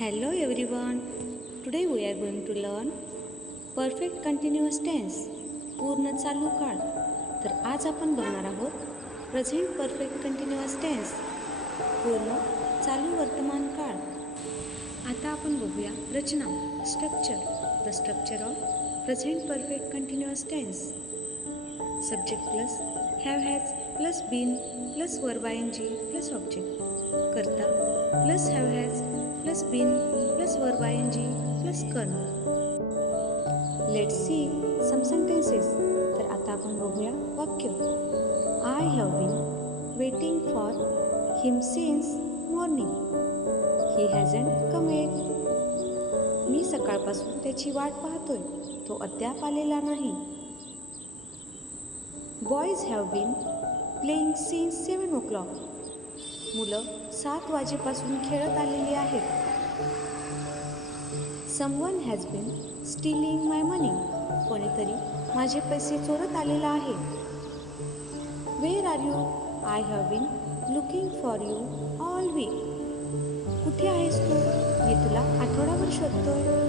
Hello everyone. Today we are going to learn perfect continuous tense पूर्ण चालू काळ. तर आज आपण बघणार आहोत प्रेझेंट परफेक्ट कंटिन्युअस टेन्स पूर्ण चालू वर्तमान काळ. आता आपण बघूया रचना structure the structure of present perfect continuous tense subject plus have has plus been plus verb I N G plus object करता plus have has plus been plus verb I N G plus कर्म let see some sentences तर आता आपण बघूया वाक्य. I have been waiting for him since morning he hasn't come yet मी सकाळपासून त्याची वाट पाहतोय. तो अद्याप आलेला नाही. Boys have been playing since seven o'clock मुलं सात वाजेपासून खेळत आलेली आहेत. Someone has been stealing my money कोणीतरी माझे पैसे चोरत आलेला आहे. Where are you I have been looking for you all week कुठे आहेस तू? मी तुला आठवडाभर शोधतोय.